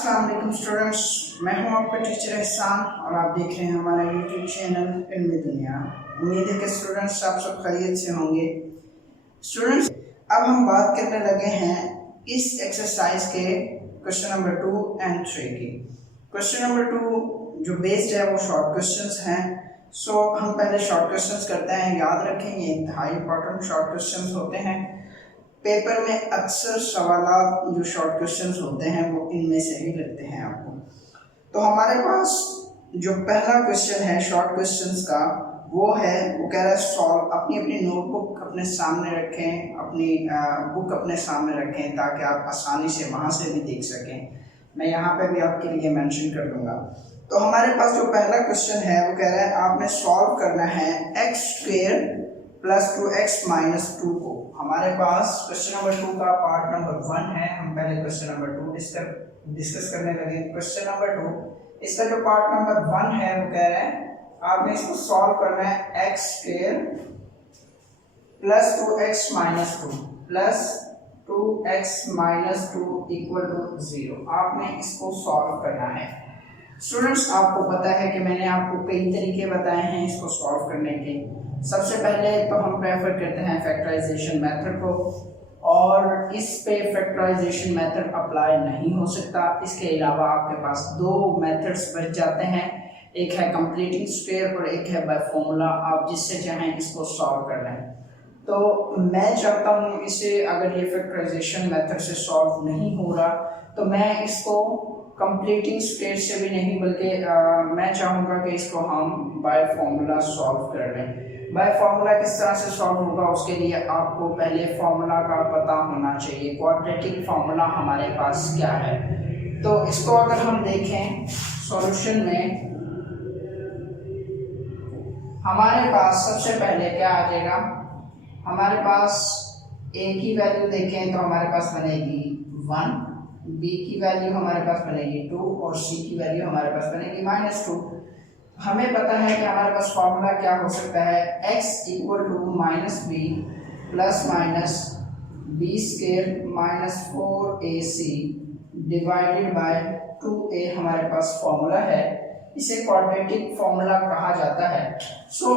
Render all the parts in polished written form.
अस्सलाम वालेकुम स्टूडेंट्स, मैं हूं आपका टीचर एहसान और आप देख रहे हैं हमारा यूट्यूब चैनल इल्मी दुनिया। उम्मीद है कि स्टूडेंट्स आप सब खैरियत से होंगे। स्टूडेंट्स, अब हम बात करने लगे हैं इस एक्सरसाइज के क्वेश्चन नंबर 2 एंड 3 की। क्वेश्चन नंबर 2 जो बेस्ड है वो शॉर्ट क्वेश्चंस हैं। सो हम पहले शॉर्ट क्वेश्चंस करते हैं। याद रखें ये इंतहाई इंपॉर्टेंट शॉर्ट क्वेश्चंस होते हैं। पेपर में अक्सर सवालात जो शॉर्ट क्वेश्चंस होते हैं वो इनमें से ही लगते हैं आपको। तो हमारे पास जो पहला क्वेश्चन है शॉर्ट क्वेश्चंस का वो कह रहा है सॉल्व। अपनी अपनी नोटबुक अपने सामने रखें, अपनी बुक अपने सामने रखें ताकि आप आसानी से वहाँ से भी देख सकें। मैं यहाँ पे भी आपके लिए मेंशन कर दूँगा। तो हमारे पास जो पहला क्वेश्चन है वो कह रहा है आपने सॉल्व करना है x² + 2x - 2 को। हमारे पास क्वेश्चन नंबर 2 का पार्ट नंबर 1 है। हम पहले क्वेश्चन नंबर 2 डिस्कस करने लगे। क्वेश्चन नंबर 2 इसका जो पार्ट नंबर 1 है वो कह रहा है आपने इसको सॉल्व करना है x² + 2x - 2 + 2x - 2 = 0। आपने इसको सॉल्व करना है। स्टूडेंट्स, आपको पता है कि मैंने आपको कई तरीके बताए हैं इसको सॉल्व करने के। सबसे पहले तो हम प्रेफर करते हैं फैक्टराइजेशन मेथड को, और इस पे फैक्टराइजेशन मेथड अप्लाई नहीं हो सकता। इसके अलावा आपके पास दो मेथड्स बच जाते हैं, एक है कंप्लीटिंग स्क्वायर और एक है बाय फॉर्मूला। आप जिससे चाहें इसको सॉल्व कर लें। तो मैं चाहता हूँ इसे, अगर ये फैक्टराइजेशन मेथड से सॉल्व नहीं हो रहा तो मैं इसको कंप्लीटिंग स्क्वायर से भी नहीं बल्कि मैं चाहूँगा कि इसको हम बाय फॉर्मूला सॉल्व कर लें। बाय फॉर्मूला किस तरह से सॉल्व होगा उसके लिए आपको पहले फॉर्मूला का पता होना चाहिए। क्वाड्रेटिक फॉर्मूला हमारे पास क्या है, तो इसको अगर हम देखें सॉल्यूशन में हमारे पास सबसे पहले क्या आ जाएगा। हमारे पास a की वैल्यू देखें तो हमारे पास बनेगी 1, b की वैल्यू हमारे पास बनेगी 2 और c की वैल्यू हमारे पास बनेगी -2। हमें पता है कि हमारे पास फॉर्मूला क्या हो सकता है, x = -b ± b² - 4ac divided by 2a हमारे पास फॉर्मूला है। इसे क्वाड्रेटिक फॉर्मूला कहा जाता है। सो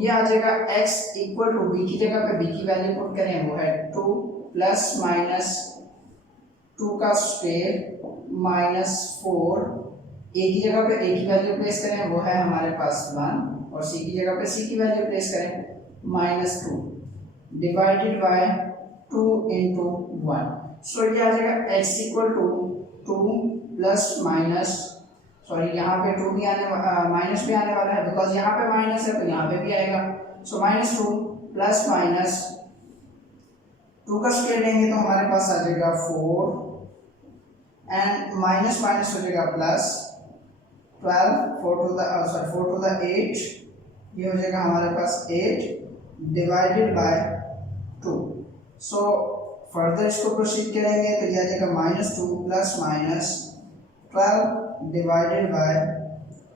ये आ जाएगा x = b की जगह पे b की वैल्यू पुट करें वो है 2 ± 2 का स्क्वायर -4। a की जगह पे a की वैल्यू प्लेस करें वो है हमारे पास 1 और c की जगह पे c की वैल्यू प्लेस करें -2 डिवाइडेड बाय 2 × 1। सो ये आ जाएगा x = 2 सॉरी यहाँ पे 2 भी माइनस भी आने वाला है, बिकॉज यहाँ पे माइनस है तो यहाँ पे भी आएगा। सो -2 ± 2 का स्क्वायर लेंगे तो हमारे पास आ जाएगा 4 एंड माइनस हो जाएगा प्लस 12 4 to the 8 ये हो जाएगा हमारे पास 8 डिवाइडेड बाय 2। सो फर्दर इसको प्रोसीड करेंगे तो ये आ जाएगा -2 ± 12 डिवाइडेड बाय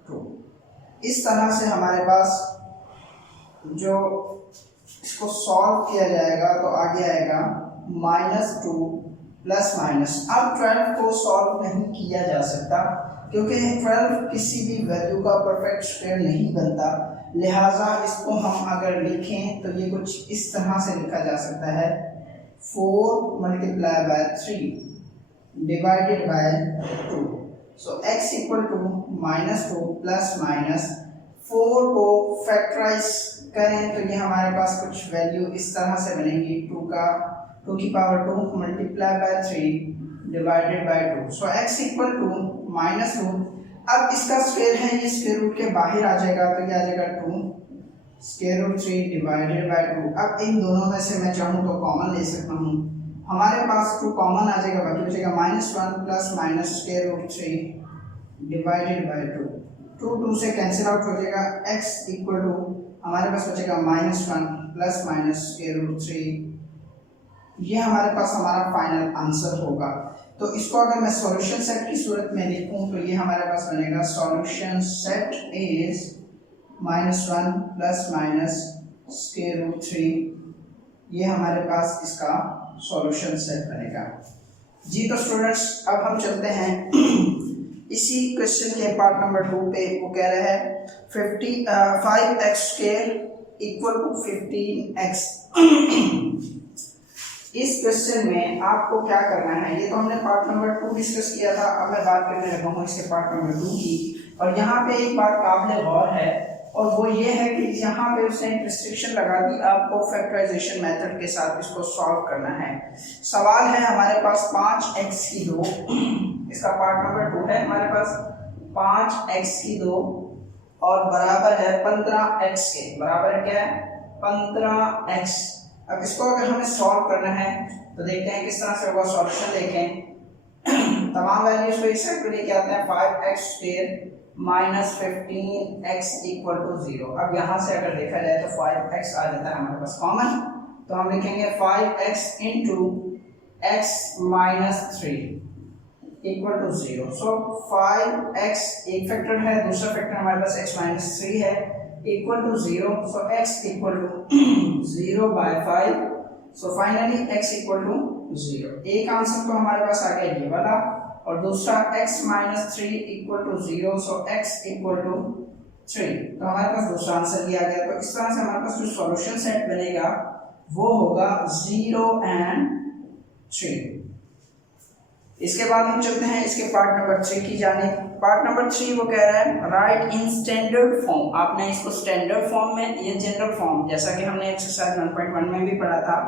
2। इस तरह से हमारे पास जो इसको सॉल्व किया जाएगा तो आगे आएगा -2 ± अब 12 को सॉल्व नहीं किया जा सकता क्योंकि 12 किसी भी वैल्यू का परफेक्ट स्क्वायर नहीं बनता। लिहाजा इसको हम अगर लिखें तो ये कुछ इस तरह से लिखा जा सकता है 4 × 3 डिवाइडेड बाय 2। सो x = -2 ± 4 को फैक्टराइज करें तो ये हमारे पास कुछ वैल्यू इस तरह से बनेगी 2 की power 2 × 3 divided by 2। So x = -2। अब इसका स्क्वायर है, ये स्क्वायर रूट के बाहर आ जाएगा तो ये आ जाएगा 2 √3 डिवाइडेड बाय 2। अब इन दोनों में से मैं चाहूँ तो कॉमन ले सकता हूँ। हमारे पास 2 कॉमन आ जाएगा, बाकी बचेगा -1 ± √3 डिवाइडेड बाय 2। 2 से कैंसिल आउट हो जाएगा। x = हमारे पास बचेगा -1 ± √3। ये हमारे पास हमारा फाइनल आंसर होगा। तो इसको अगर मैं सॉल्यूशन सेट की सूरत में लिखूं तो ये हमारे पास बनेगा सॉल्यूशन सेट इज -1 ± √3। ये हमारे पास इसका सॉल्यूशन सेट बनेगा। जी तो स्टूडेंट्स अब हम चलते हैं इसी क्वेश्चन के पार्ट नंबर 2 पे। वो कह रहा है 5x² इक्वल टू 15x। इस क्वेश्चन में आपको क्या करना है, ये तो हमने पार्ट नंबर 2 डिस्कस किया था, अब मैं बात करने लगा हूँ इसके पार्ट नंबर 2 की। और यहाँ पे एक बात काबिल गौर है, और वो ये है कि यहाँ पे उसने एक रिस्ट्रिक्शन लगा दी, आपको फैक्टराइजेशन मेथड के साथ इसको सॉल्व करना है। सवाल है हमारे पास 5x² इसका पार्ट नंबर 2 है हमारे पास 5x² और बराबर है 15x के। बराबर क्या है 15x। अब इसको अगर हमें सॉल्व करना है तो देखते हैं किस तरह से होगा सॉल्यूशन। देखें तमाम वैल्यूज को एक साइड पे लेके आते हैं। 5x² minus 15x equal to 0। अब यहाँ से अगर देखा जाए तो 5x आ जाता है हमारे पास कॉमन, तो हम लिखेंगे 5x into x minus 3 equal to 0। So 5x एक फैक्टर है, दूसरा फैक्टर हमारे पास x माइनस 3 है equal to 0। So x equal to 0 by 5। So finally x equal to 0। एक आंसर तो हमारे पास आ गया ये वाला, और दूसरा x minus 3 equal to 0। So x equal to 3। तो हमारे पास दूसरा आंसर भी आ गया। तो इस तरह से हमारे पास जो सॉल्यूशन सेट बनेगा वो होगा 0 एंड 3। इसके बाद हम चलते हैं इसके पार्ट नंबर 3 की जानिब। पार्ट नंबर 3 वो कह रहा है राइट इन स्टैंडर्ड फॉर्म। आपने इसको स्टैंडर्ड फॉर्म में, ये जनरल फॉर्म जैसा कि हमने एक्सरसाइज 1.1 में भी पढ़ा था,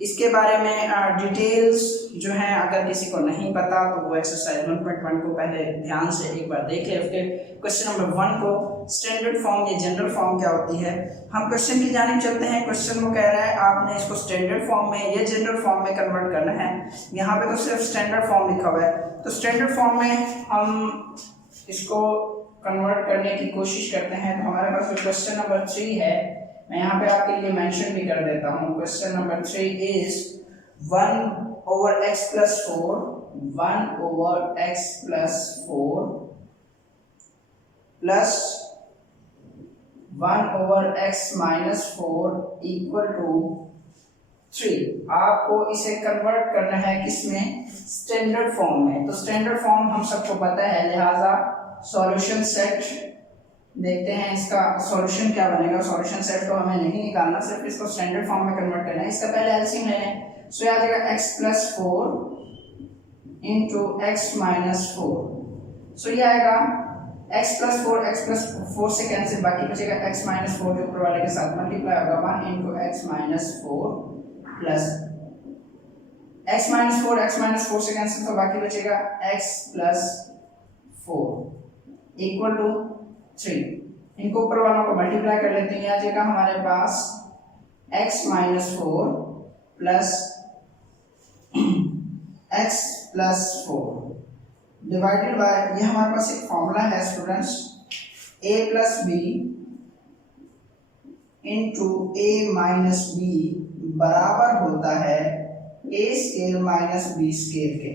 इसके बारे में डिटेल्स जो हैं अगर किसी को नहीं पता तो वो एक्सरसाइज 1.1 को पहले ध्यान से एक बार देख ले। उसके क्वेश्चन नंबर 1 को स्टैंडर्ड फॉर्म या जनरल फॉर्म क्या होती है, हम क्वेश्चन की जानिब चलते हैं। क्वेश्चन वो कह रहा है आपने इसको स्टैंडर्ड फॉर्म में या जनरल फॉर्म में कन्वर्ट करना है। यहाँ पे तो सिर्फ स्टैंडर्ड फॉर्म लिखा हुआ है, तो स्टैंडर्ड फॉर्म में हम इसको कन्वर्ट करने की कोशिश करते हैं। तो हमारे पास जो क्वेश्चन नंबर 3 है, मैं यहाँ पे आपके लिए मेंशन भी कर देता हूँ। Question number 3 is 1/x + 4 1/x + 4 plus 1/x - 4 equal to 3। आपको इसे कन्वर्ट करना है किसमें, स्टैंडर्ड फॉर्म में। तो स्टैंडर्ड फॉर्म हम सबको पता है, लिहाजा सॉल्यूशन सेट देखते हैं इसका सॉल्यूशन क्या बनेगा। सॉल्यूशन सेट तो हमें नहीं निकालना, सिर्फ इसको स्टैंडर्ड फॉर्म में कन्वर्ट करना है। इसका पहले एलसीएम ले लें। सो ये आ जाएगा x + 4 इंटू x - 4। सो ये आएगा x + 4 4 से कैंसिल, बाकी बचेगा x - 4 जो ऊपर वाले के साथ मल्टीप्लाई होगा 1 इंटू x - 4 प्लस x - 4 से कैंसिल, तो बाकी बचेगा x + 4 इक्वल टू 3। इनको ऊपर वालों को मल्टीप्लाई कर लेते हैं। आ जाएगा हमारे पास x - 4 plus x + 4 divided by, ये हमारे पास एक फॉर्मूला है students, a + b into a - b बराबर होता है a² - b² के।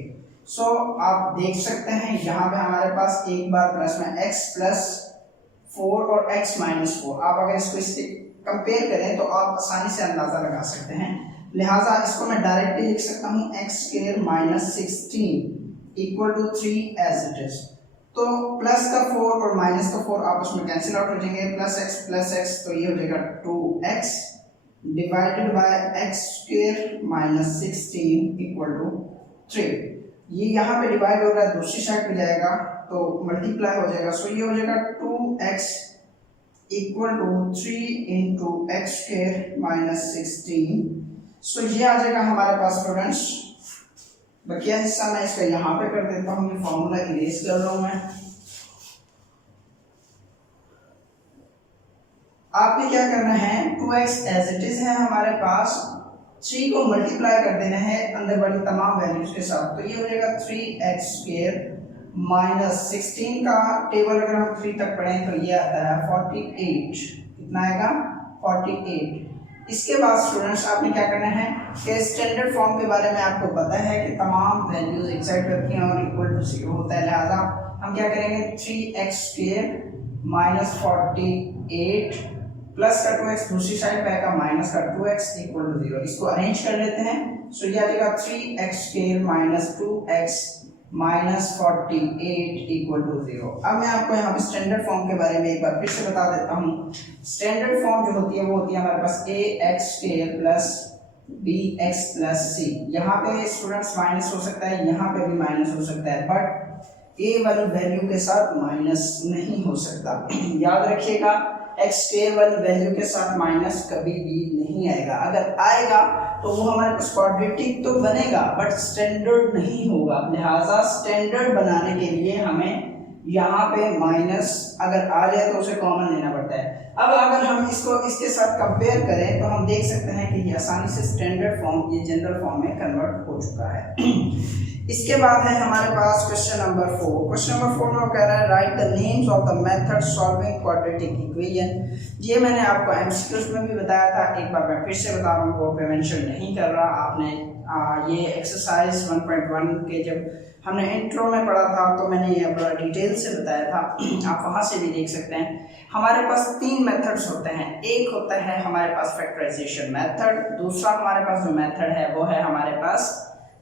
सो आप देख सकते हैं यहाँ पे हमारे पास एक बार प्लस में x + 4 और x - 4। आप अगर इसको इससे कंपेयर करें तो आप आसानी से अंदाजा लगा सकते हैं। लिहाजा इसको मैं डायरेक्टली लिख सकता हूँ x² - 16 equal to 3 as it is. तो प्लस का 4 और माइनस का 4 आपस में कैंसिल आउट हो जाएंगे, प्लस x तो ये हो जाएगा 2x divided by x² - 16 equal to 3। ये यहाँ पे डिवाइड हो रहा है, दूसरी साइड पे जाएगा तो मल्टीप्लाई हो जाएगा। सो ये हो जाएगा 2x equal to 3 into x² - 16। सो ये आ जाएगा हमारे पास स्टूडेंट्स। बकिया हिस्सा मैं इसका यहाँ पे कर देता हूँ, ये फॉर्मूला इरेज कर रहा हूँ मैं। आपने क्या करना है, 2x एज इट इज है हमारे पास, 3 को मल्टीप्लाई कर देना है अंदर वाली तमाम वैल्यूज के साथ। तो ये हो जाएगा 3x² - 16 का टेबल अगर हम 3 तक पढ़ें तो ये आता है 48। कितना आएगा 48। इसके बाद स्टूडेंट्स आपने क्या करना है कि स्टैंडर्ड फॉर्म के बारे में आपको पता है कि तमाम वैल्यूज एक साइड पर रखी हैं और इक्वल टू 0 होता है। लिहाजा हम क्या करेंगे 3x² - 48 प्लस का 2x दूसरी साइड पे आएगा माइनस का 2x इक्वल टू 0। इसको अरेंज कर लेते हैं। सो ये आ जाएगा 3x square minus 2x minus 48 equal to 0। अब मैं आपको यहाँ पे स्टैंडर्ड फॉर्म के बारे में एक बार फिर से बता देता हूँ। स्टैंडर्ड फॉर्म जो होती है वो होती है हमारे पास ax square plus bx plus c। यहाँ पे स्टूडेंट्स माइनस हो सकता है, यहाँ पे भी माइनस हो सकता है, बट a वाली वैल्यू के साथ माइनस नहीं हो सकता। याद रखिएगा x स्क्वायर वाली वैल्यू के साथ माइनस कभी भी नहीं आएगा। अगर आएगा तो वो हमारे पास क्वाड्रेटिक तो बनेगा बट स्टैंडर्ड नहीं होगा। लिहाजा स्टैंडर्ड बनाने के लिए हमें यहाँ पे माइनस अगर आ जाए तो उसे कॉमन लेना पड़ता है। अब अगर हम इसको इसके साथ कंपेयर करें तो हम देख सकते हैं कि ये आसानी से स्टैंडर्ड फॉर्म ये जनरल फॉर्म में कन्वर्ट हो चुका है। इसके बाद है हमारे पास क्वेश्चन नंबर 4। क्वेश्चन नंबर 4 में वो कह रहा है right the names of the method solving quadratic equation. ये मैंने आपको एमसीक्यूज में भी बताया था, एक बार मैं फिर से बता रहा हूँ, वो पे मेंशन नहीं कर रहा। आपने ये एक्सरसाइज 1.1 के जब हमने इंट्रो में पढ़ा था तो मैंने ये बड़ा डिटेल से बताया था, आप वहाँ से भी देख सकते हैं। हमारे पास 3 मेथड्स होते हैं। एक होता है हमारे पास फैक्टराइजेशन मेथड, दूसरा हमारे पास जो मेथड है वो है हमारे पास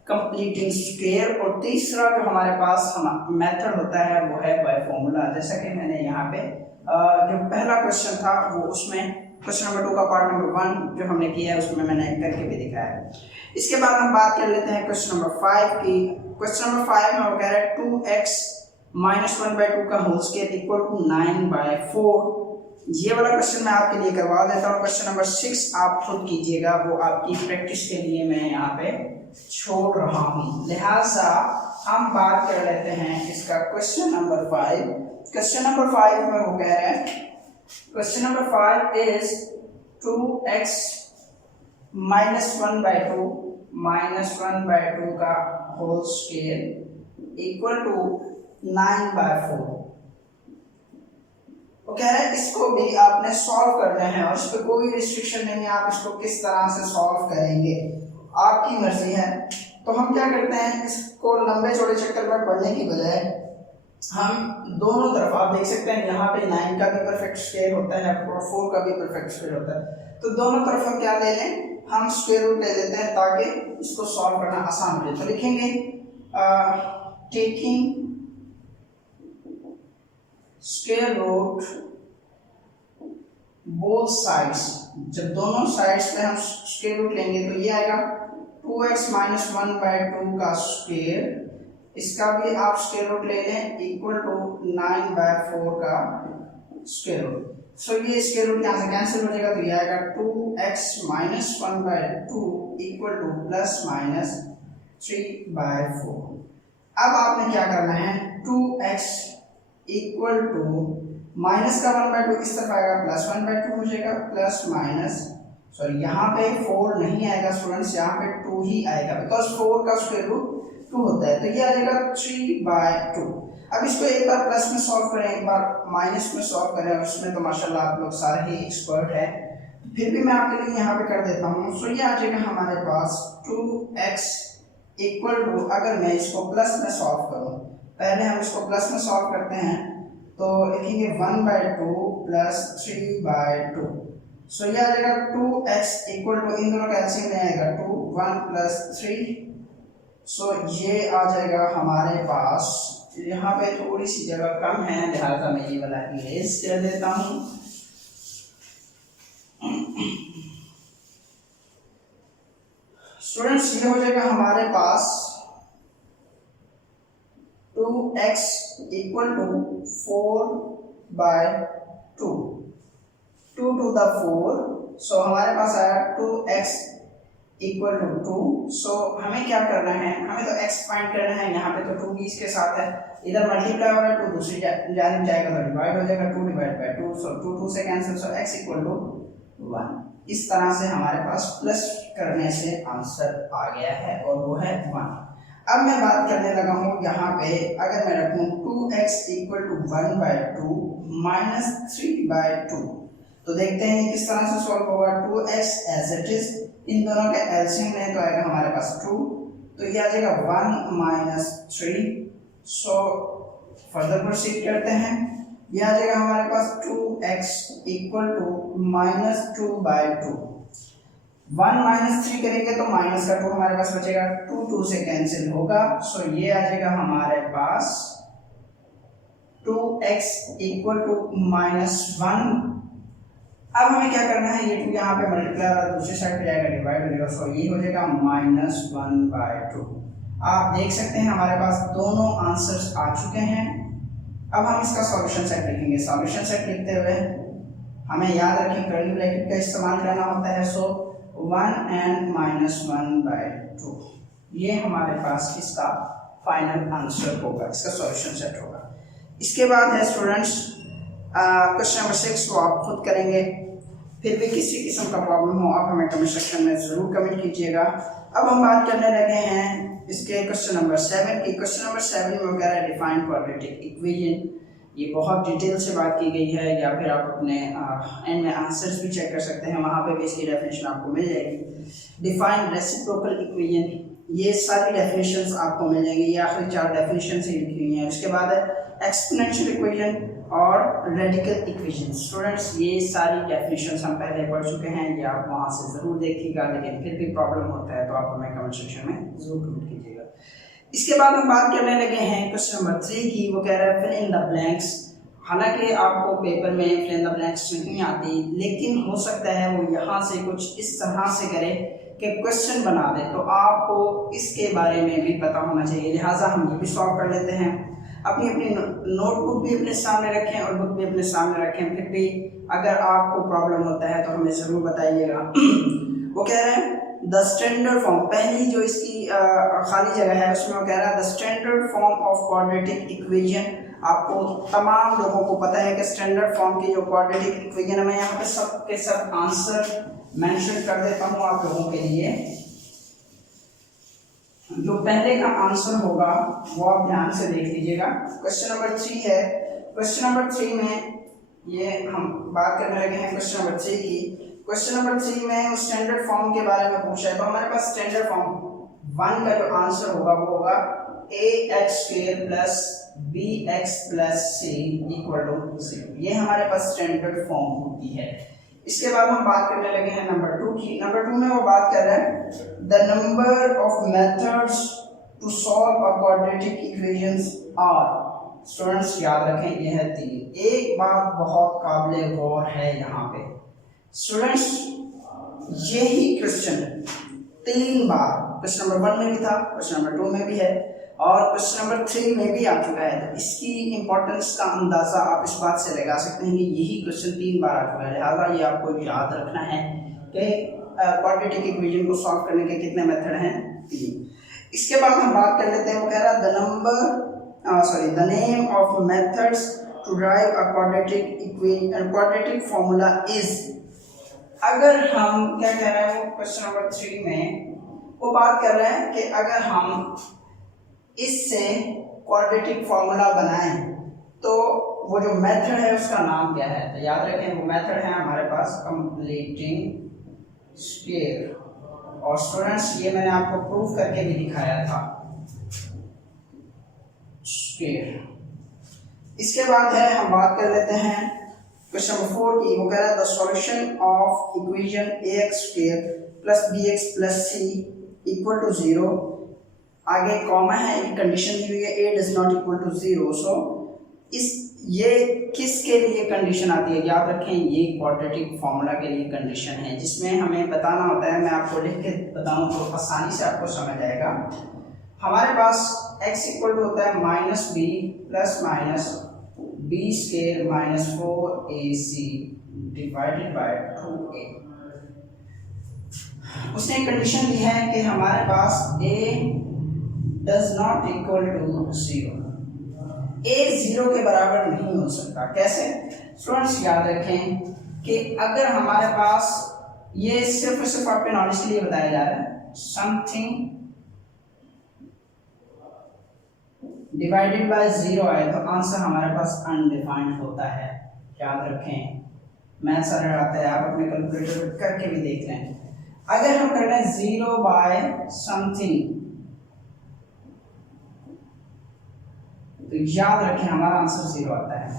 कंप्लीटिंग स्क्वायर, और तीसरा जो हमारे पास मेथड होता है वो है बाय फॉर्मूला। जैसा कि मैंने यहाँ पे जो पहला क्वेश्चन था वो उसमें क्वेश्चन नंबर 2 का पार्ट नंबर 1 जो हमने किया है उसमें मैंने करके भी दिखाया है। इसके बाद हम बात कर लेते हैं क्वेश्चन नंबर 5 की। क्वेश्चन नंबर 5 में वो कह रहा है 2x माइनस 1/2 का होल स्क्वायर इक्वल टू 9/4। ये वाला क्वेश्चन मैं आपके लिए करवा देता हूँ। क्वेश्चन नंबर 6 आप खुद कीजिएगा, वो आपकी प्रैक्टिस के लिए मैं यहाँ पे छोड़ रहा हूँ। लिहाजा हम बात कर लेते हैं इसका क्वेश्चन नंबर 5। क्वेश्चन नंबर 5 में वो कह रहा है question number 5 is 2x minus 1/2 का होल स्क्वायर इक्वल टू 9/4। वो कह रहा है इसको भी आपने सॉल्व करना है और इस पर कोई रिस्ट्रिक्शन नहीं है, आप इसको किस तरह से सॉल्व करेंगे आपकी मर्जी है। तो हम क्या करते हैं, इसको लंबे चौड़े चक्कर में पढ़ने की बजाय हम दोनों तरफ, आप देख सकते हैं यहाँ पे 9 का भी परफेक्ट स्क्वायर होता है और 4 का भी परफेक्ट स्क्वायर होता है, तो दोनों तरफ हम क्या ले लें, हम स्क्वायर रूट ले लेते हैं ताकि इसको सॉल्व करना आसान हो जाए। तो लिखेंगे taking square root both sides. जब दोनों साइड्स पे हम स्क्वायर रूट लेंगे तो ये आएगा 2x माइनस 1/2 का स्क्वायर, इसका भी आप स्क्वायर रूट ले लें इक्वल टू 9/4 का स्क्वायर रूट। सो ये स्क्वायर रूट यहाँ से कैंसिल हो जाएगा तो ये आएगा 2x minus 1/2 equal two plus minus 3/4। अब आपने क्या करना है, 2x इक्वल टू माइनस का 1/2 इस तरफ आएगा प्लस 1/2 हो जाएगा, प्लस माइनस सॉरी यहाँ पे 4 नहीं आएगा स्टूडेंट्स, यहाँ पे 2 ही आएगा बिकॉज 4 का स्क्वायर रूट 2 होता है। तो ये आ जाएगा 3/2। अब इसको एक बार प्लस में सॉल्व करें, एक बार माइनस में सॉल्व करें, और उसमें तो माशाल्लाह आप लोग सारे ही एक्सपर्ट हैं, फिर भी मैं आपके लिए यहाँ पे कर देता हूँ। सो ये आ जाएगा हमारे पास 2x इक्वल टू, अगर मैं इसको प्लस में सॉल्व करूँ, पहले हम इसको प्लस में सॉल्व करते हैं तो लिखेंगे 1/2 प्लस 3/2। सो ये आ जाएगा 2x इक्वल टू, इन दोनों का एलसीएम में आएगा 2, 1 प्लस 3। सो ये आ जाएगा हमारे पास, यहाँ पे थोड़ी सी जगह कम है लिहाजा मैं ये वाला इरेज कर देता हूँ। स्टूडेंट्स ये हो जाएगा हमारे पास 2x equal to 4/2, 2 to the 4। So हमारे पास आया 2x इक्वल टू 2। सो हमें क्या करना है, हमें तो x फाइंड करना है, यहाँ पे तो 2 भी इसके साथ है, इधर मल्टीप्लाई हो रहा है 2 दूसरी जानिब जाएगा तो डिवाइड हो जाएगा, 2 डिवाइड बाय 2। सो 2 से cancel, so x equal to 1। इस तरह से हमारे पास प्लस करने से आंसर आ गया है और वो है 1। अब मैं बात करने लगा हूँ यहाँ पे, अगर मैं रखूँ 2x इक्वल टू 1/2 माइनस 3/2 तो देखते हैं किस तरह से सॉल्व होगा। 2x एज इट इज, इन दोनों के एलसीएम लें तो आएगा हमारे पास 2, तो ये आ जाएगा 1 माइनस 3। सो फर्दर प्रोसीड करते हैं। ये आ जाएगा हमारे पास 2x इक्वल टू -2/2। 1 -3 करेंगे तो माइनस का 2 हमारे पास बचेगा, 2 2 से कैंसिल होगा। सो ये आ जाएगा हमारे पास 2x इक्वल टू -1। अब हमें क्या करना है, ये 2 यहाँ पे मल्टीप्लाई और दूसरी साइड पे जाएगा डिवाइड हो जाएगा। सो ये हो जाएगा -1/2। आप देख सकते हैं हमारे पास दोनों आंसर्स आ चुके हैं। अब हम इसका सॉल्यूशन सेट लिखेंगे। सॉल्यूशन सेट लिखते हुए हमें याद रखें कर्ली ब्रैकेट का इस्तेमाल करना होता है। सो 1 and -1/2 ये हमारे पास इसका फाइनल आंसर होगा, इसका सॉल्यूशन सेट होगा। इसके बाद है स्टूडेंट्स क्वेश्चन नंबर 6 को आप खुद करेंगे। फिर भी किसी किस्म का प्रॉब्लम हो आप हमें कमेंट सेक्शन में ज़रूर कमेंट कीजिएगा। अब हम बात करने लगे हैं इसके क्वेश्चन नंबर 7 की। क्वेश्चन नंबर 7 में वगैरह डिफाइन क्वाड्रेटिक इक्वेशन, ये बहुत डिटेल से बात की गई है, या फिर आप अपने एंड में आंसर्स भी चेक कर सकते हैं, वहाँ पे भी इसकी डेफिनेशन आपको मिल जाएगी। डिफाइन रेसिप्रोकल इक्वेशन, ये सारी डेफिनेशंस आपको मिल जाएंगी, ये आखिरी 4 डेफिनेशंस ही लिखी हुई हैं। उसके बाद है एक्सपोनेंशियल इक्वेशन और रेडिकल इक्वेशन। स्टूडेंट्स ये सारी डेफिनेशंस हम पहले पढ़ चुके हैं, ये आप वहाँ से ज़रूर देखिएगा, लेकिन फिर भी प्रॉब्लम होता है तो आप हमें कमेंट सेक्शन में ज़रूर कमेंट कीजिएगा। इसके बाद हम बात करने लगे हैं क्वेश्चन नंबर 3 की। वो कह रहा है फिल इन द ब्लैंक्स। हालांकि आपको पेपर में फिल इन द ब्लैंक्स नहीं आती, लेकिन हो सकता है वो यहाँ से कुछ इस तरह से करे कि क्वेश्चन बना दे, तो आपको इसके बारे में भी पता होना चाहिए। लिहाजा हम ये भी सॉल्व कर लेते हैं। अपनी अपनी नोटबुक भी अपने सामने रखें और बुक भी अपने सामने रखें। फिर भी अगर आपको प्रॉब्लम होता है तो हमें ज़रूर बताइएगा। वो कह रहे हैं द स्टैंडर्ड फॉर्म, पहली जो इसकी खाली जगह है उसमें वो कह रहा है the standard form of quadratic equation. आपको तमाम लोगों को पता है कि स्टैंडर्ड फॉर्म की जो क्वाड्रेटिक इक्वेशन है, मैं यहाँ पे सब के सब आंसर मेंशन कर देता हूँ आप लोगों के लिए। जो पहले का आंसर होगा वो आप ध्यान से देख लीजिएगा। क्वेश्चन नंबर 3 है। क्वेश्चन नंबर 3 में ये हम बात करने लगे हैं क्वेश्चन नंबर 3 की। क्वेश्चन नंबर 3 में उस स्टैंडर्ड फॉर्म के बारे में पूछा है, तो हमारे पास स्टैंडर्ड फॉर्म 1 का जो आंसर होगा वो होगा ax² + bx + c = 0। ये हमारे पास स्टैंडर्ड फॉर्म होती है। इसके बाद हम बात करने लगे हैं नंबर 2 की। नंबर 2 में वो बात कर रहे हैं the number of methods to solve a quadratic equations are. Students याद रखें ये है 3। एक बात बहुत काबिले गौर है यहाँ पे स्टूडेंट्स, यही क्वेश्चन 3 बार क्वेश्चन नंबर 1 में भी था, क्वेश्चन नंबर 2 में भी है और क्वेश्चन नंबर 3 में भी आ चुका है। तो इसकी इंपॉर्टेंस का अंदाजा आप इस बात से लगा सकते हैं कि यही क्वेश्चन 3 बार आ चुका है। लिहाजा ये आपको याद रखना है कि क्वाड्रेटिक इक्वेशन को सॉल्व करने के कितने मेथड हैं, 3। इसके बाद हम बात कर लेते हैं, वो कह रहा है the name of methods to derive a quadratic formula is. अगर हम क्या कह रहे हैं, वो क्वेश्चन नंबर 3 में वो बात कर रहे हैं कि अगर हम इससे क्वाड्रेटिक फॉर्मूला बनाएं तो वो जो मेथड है उसका नाम क्या है। तो याद रखें वो मेथड है हमारे पास कंप्लीटिंग स्क्वायर। और स्टूडेंट्स ये मैंने आपको प्रूफ करके भी दिखाया था स्क्वायर। इसके बाद है हम बात कर लेते हैं क्वेश्चन नंबर 4 की। वो कह रहा है the solution of equation ax² + bx + c = 0। आगे कॉमा है, एक कंडीशन दी हुई है a does not equal to 0। सो ये किसके लिए कंडीशन आती है, याद रखें ये क्वाड्रेटिक फार्मूला के लिए कंडीशन है, जिसमें हमें बताना होता है। मैं आपको लिख के बताऊं तो आसानी से आपको समझ आएगा। हमारे पास x = होता है -b ± b² - 4ac / 2a। उसने एक कंडीशन दी है कि हमारे पास a does not equal to 0। a 0 के बराबर नहीं हो सकता। कैसे स्टूडेंट्स, याद रखें कि अगर हमारे पास ये सिर्फ और सिर्फ आपके नॉलेज के लिए बताया जा रहा है, समथिंग डिवाइडेड बाय 0 आए तो आंसर हमारे पास अनडिफाइंड होता है। याद रखें मैथ सरल आता है, आप अपने कैलकुलेटर करके भी देख लें। अगर हम कर रहे हैं 0 बाय समथिंग तो याद रखें हमारा आंसर 0 आता है।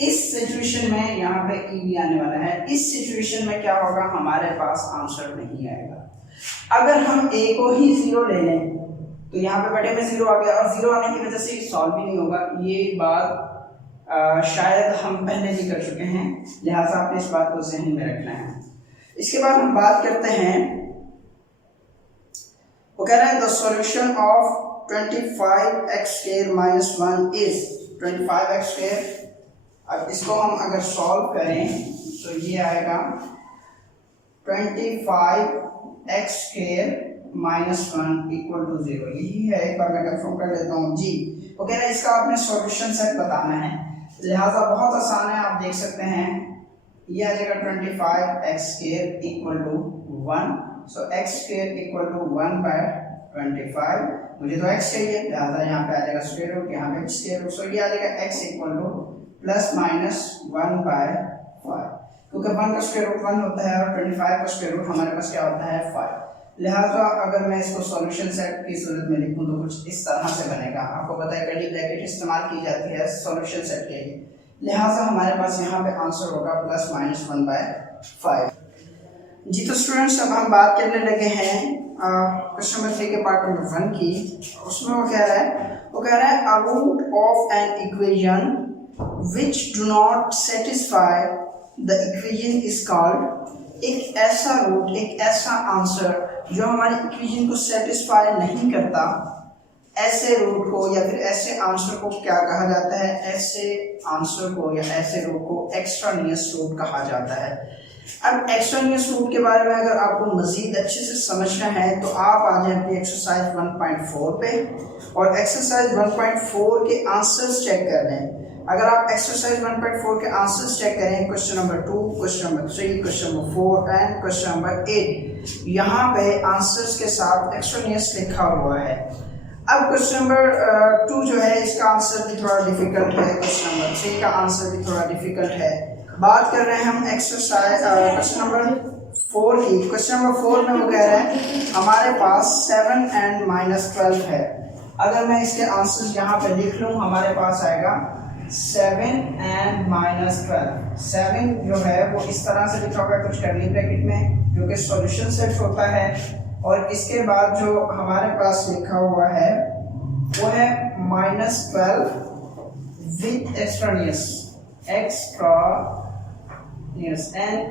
इस सिचुएशन में यहाँ पे ई भी आने वाला है। इस सिचुएशन में क्या होगा, हमारे पास आंसर नहीं आएगा। अगर हम ए को ही 0 ले लें तो यहाँ पे बटे में 0 आ गया, और 0 आने की वजह से सॉल्व भी नहीं होगा। ये बात शायद हम पहले भी कर चुके हैं, लिहाजा आपने इस बात को ज़हन में रखना है। इसके बाद हम बात करते हैं, वो कह रहा है the solution of 25x² - 1 is 25x²। अब इसको हम अगर सॉल्व करें तो ये आएगा 25x² - 1 = 0। यही है, एक बार मैं कंफर्म कर लेता हूँ जी। वो कह रहा है इसका आपने सॉल्यूशन सेट बताना है, लिहाजा बहुत आसान है। आप देख सकते हैं ये आ जाएगा 25x² = 1। सो x² = 1/25। मुझे तो x चाहिए, लिहाजा यहाँ पे आ जाएगा स्क्वायर रूट, यहाँ पे स्क्वायर रूट। सो ये आ जाएगा x = ±1/5, क्योंकि 1 का स्क्वायर रूट 1 होता है और 25 का स्क्वायर रूट हमारे पास क्या होता है 5। लिहाजा अगर मैं इसको सॉल्यूशन सेट की सूरत में लिखूं तो कुछ इस तरह से बनेगा। आपको पता है कर्ली ब्रैकेट इस्तेमाल की जाती है सॉल्यूशन सेट के लिए, लिहाजा हमारे पास यहाँ पे आंसर होगा ±1/5। जी तो स्टूडेंट्स, अब हम बात करने लगे हैं क्वेश्चन नंबर 3 के पार्ट नंबर 1 की। उसमें वो कह रहा है a root of an equation which do not satisfy the equation is called। एक ऐसा रूट, एक ऐसा आंसर जो हमारी इक्वेशन को सेटिस्फाई नहीं करता, ऐसे रूट को या फिर ऐसे आंसर को क्या कहा जाता है? ऐसे आंसर को या ऐसे रूट को एक्स्ट्रानियस रूट कहा जाता है। अब एक्स्ट्रानियस रूट के बारे में अगर आपको मजीद अच्छे से समझना है तो आप आ जाए अपनी एक्सरसाइज 1.4 पे और एक्सरसाइज 1.4 के आंसर्स चेक कर लें। अगर आप एक्सरसाइज 1.4 के आंसर्स चेक करें, question number 2, question number 3, question number 4 and question number 8, यहाँ पे आंसर्स के साथ एक्स्ट्रानियस लिखा हुआ है। अब क्वेश्चन नंबर 2 जो है इसका आंसर भी थोड़ा डिफिकल्ट है, क्वेश्चन नंबर 3 का आंसर भी थोड़ा डिफिकल्ट है। बात कर रहे हैं हम एक्सरसाइज क्वेश्चन नंबर 4 की। क्वेश्चन नंबर 4 में वो कह रहे हैं हमारे पास 7 and -12 है। अगर मैं इसके आंसर्स यहाँ पे लिख लूँ, हमारे पास आएगा 7 and -12। 7 जो है वो इस तरह से लिखा हुआ है कुछ कर्ली ब्रैकेट में, जो कि सॉल्यूशन सेट होता है, और इसके बाद जो हमारे पास लिखा हुआ है वो है -12 विथ एक्स्ट्रानियस,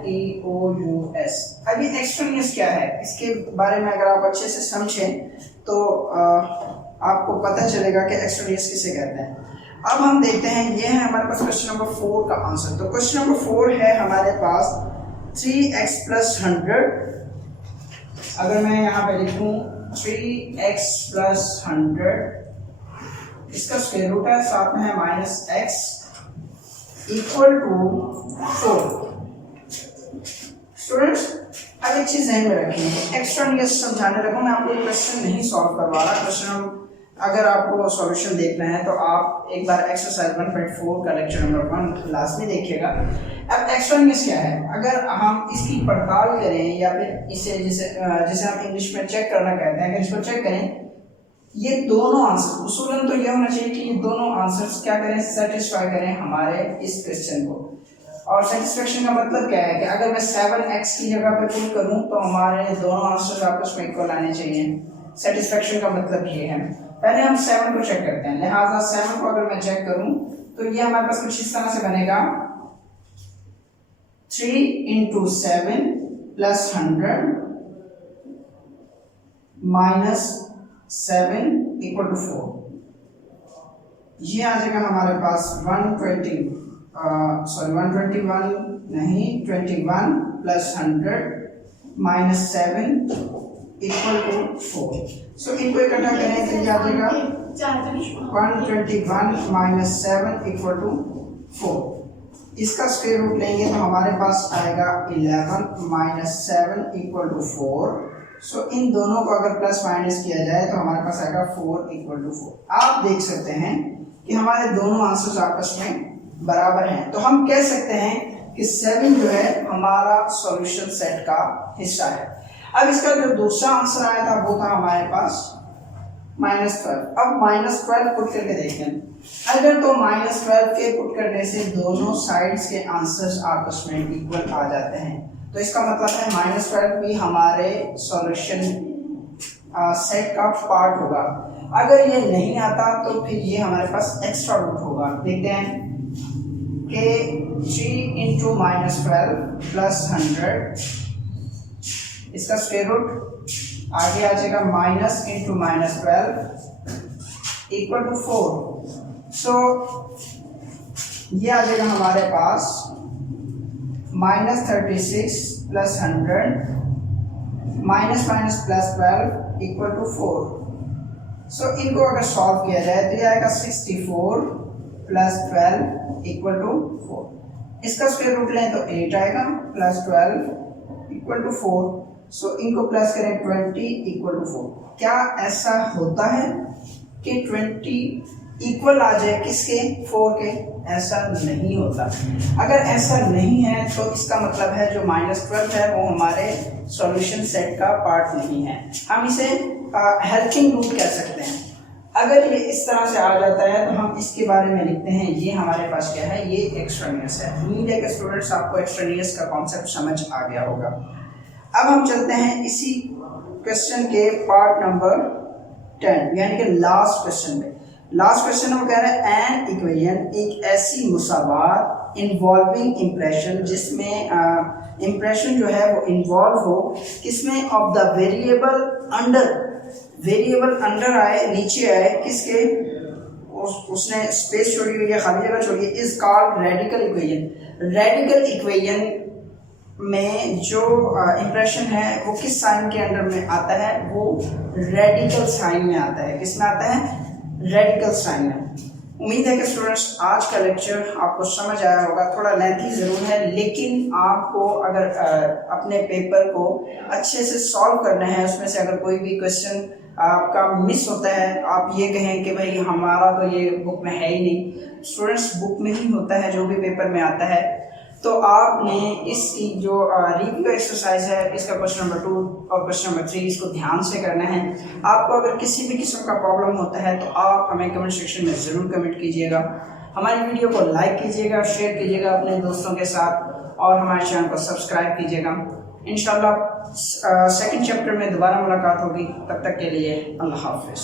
NEOUS। अभी एक्स्ट्रानियस क्या है, इसके बारे में अगर आप अच्छे से समझें तो आपको पता चलेगा कि एक्स्ट्रानियस किसे कहते हैं। अब हम देखते हैं, ये है हमारे पास क्वेश्चन नंबर 4 का आंसर। तो क्वेश्चन नंबर 4 है हमारे पास 3x + 100। अगर मैं यहाँ पे लिखूं 3x + 100, इसका स्क्वायर रूट है, साथ में है -x = 4। स्टूडेंट्स, अब एक चीज ध्यान में रखें, एक्स्ट्रानियस समझाने लगूं, मैं आपको क्वेश्चन नहीं सॉल्व करवा रहा। क्वेश्चन अगर आपको सॉल्यूशन देखना है तो आप एक बार एक्सरसाइज 1.4 का लेक्चर नंबर 1 लाजमी देखिएगा। अब एक्स्ट्रानियस क्या है, अगर हम इसकी पड़ताल करें या फिर इसे जिसे हम इंग्लिश में चेक करना कहते हैं, अगर इसको चेक करें, ये दोनों आंसर उसूलन तो ये होना चाहिए कि ये दोनों आंसर्स क्या करें, सेटिस्फाई करें हमारे इस क्वेश्चन को। और सेटिस्फेक्शन का मतलब क्या है कि अगर मैं 7x की जगह पर पुट करूं तो हमारे दोनों आंसर्स आपस में इक्वल आने चाहिए। सेटिस्फेक्शन का मतलब ये है। पहले हम 7 को चेक करते हैं, लिहाजा 7 को अगर मैं चेक करूं तो ये हमारे पास कुछ इस तरह से बनेगा 3 × 7 + 100 -7 = 4। ये आ जाएगा हमारे पास 121 नहीं 21 + 100 -7 = 4। सो इनको इकट्ठा करें तो ये आ जाएगा 121 - 7 = 4। इसका स्क्वायर रूट लेंगे तो हमारे पास आएगा 11 - 7 = 4। सो इन दोनों को अगर प्लस माइनस किया जाए तो हमारे पास आएगा 4 = 4। आप देख सकते हैं कि हमारे दोनों आंसर्स आपस में बराबर हैं, तो हम कह सकते हैं कि 7 जो है हमारा सॉल्यूशन सेट का हिस्सा है। अब इसका जो दूसरा आंसर आया था वो था हमारे पास -12। अब -12 पुट करके देखें, अगर तो -12 के पुट करने से दोनों साइड्स के आंसर्स आपस में इक्वल आ जाते हैं, तो इसका मतलब है -12 भी हमारे सॉल्यूशन सेट का पार्ट होगा। अगर ये नहीं आता तो फिर ये हमारे पास एक्स्ट्रा रूट होगा। देखते हैं कि 3 इंटू -12 प्लस 100, इसका स्क्वायर रूट आगे आ जाएगा minus into -12 equal to 4। So ये आ जाएगा हमारे पास -36 plus 100 minus plus 12 equal to 4। So इनको अगर सॉल्व किया जाए तो ये आएगा 64 प्लस 12 इक्वल टू 4। इसका स्क्वायर रूट लें तो 8 आएगा प्लस 12 इक्वल टू 4। सो इनको प्लस करें 20 इक्वल टू 4। क्या ऐसा होता है कि 20 इक्वल आ जाए किसके, 4 के? ऐसा नहीं होता। अगर ऐसा नहीं है तो इसका मतलब है जो -12 है वो हमारे सॉल्यूशन सेट का पार्ट नहीं है। हम इसे हेल्पिंग रूट कह सकते हैं। अगर ये इस तरह से आ जाता है तो हम इसके बारे में लिखते हैं, ये हमारे पास क्या है, ये एक्सट्रेनियस है। उम्मीद है कि स्टूडेंट्स आपको एक्सट्रेनियस का कॉन्सेप्ट समझ आ गया होगा। अब हम चलते हैं इसी क्वेश्चन के पार्ट नंबर 10 यानी कि लास्ट क्वेश्चन में। लास्ट क्वेश्चन वो कह रहे हैं एन इक्वेशन, एक ऐसी मुसावात इन्वॉल्विंग इम्प्रेशन जिसमें इम्प्रेशन जो है वो इन्वॉल्व हो, किसमें, ऑफ द वेरिएबल अंडर आए, नीचे आए, किसके, उसने स्पेस छोड़ी हुई है, खाली जगह छोड़ी है, is called radical equation. Radical equation में जो इम्प्रेशन है वो किस साइन के अंडर में आता है, वो रेडिकल साइन में आता है। किस में आता है, रेडिकल साइन में। उम्मीद है कि स्टूडेंट्स आज का लेक्चर आपको समझ आया होगा। थोड़ा लेंथी ज़रूर है, लेकिन आपको अगर अपने पेपर को अच्छे से सॉल्व करना है, उसमें से अगर कोई भी क्वेश्चन आपका मिस होता है, आप ये कहें कि भाई हमारा तो ये बुक में है ही नहीं, स्टूडेंट्स बुक में ही होता है जो भी पेपर में आता है, तो आपने इसकी जो रिव्यू एक्सरसाइज है, इसका क्वेश्चन नंबर 2 और क्वेश्चन नंबर 3 इसको ध्यान से करना है। आपको अगर किसी भी किस्म का प्रॉब्लम होता है तो आप हमें कमेंट सेक्शन में ज़रूर कमेंट कीजिएगा। हमारी वीडियो को लाइक कीजिएगा, शेयर कीजिएगा अपने दोस्तों के साथ, और हमारे चैनल को सब्सक्राइब कीजिएगा। इंशाल्लाह सेकंड चैप्टर में दोबारा मुलाकात होगी। तब तक के लिए अल्लाह हाफिज़।